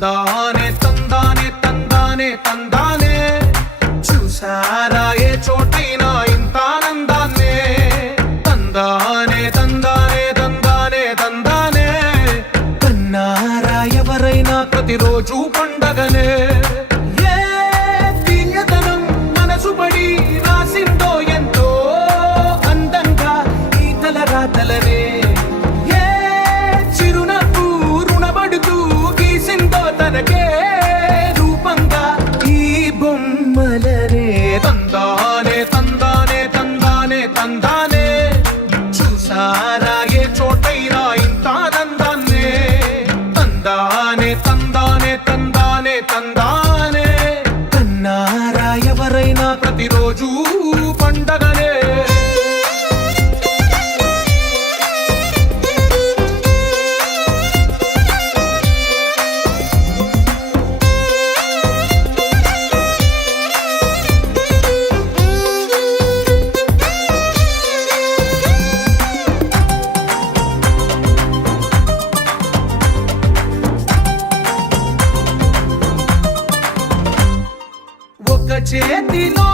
తందానే తందానే తందానే తందానే చూసారా ఏ చోటైనా ఇంత ఆనందాన్నే తందానే తందానే తందానే తందానే కన్నారా ఎవరైనా ప్రతిరోజు పండగనే ఏ తీయదనం మనసు పడి రాసిందో ఎంతో అందంగా ఈ తలరాతలనే ఏ చిరునవ్వు రుణపడుతూ గీసిందో తనకే రూపంగా ఈ బొమ్మలనే తందానే తందానే తందానే తందానే చూసారా ఏ చోటైనా ఇంత ఆనందాన్నే తందానే తందానే తందానే తందానే కన్నారా ఎవరైనా ప్రతిరోజు పండగనే ఒక చేతిలో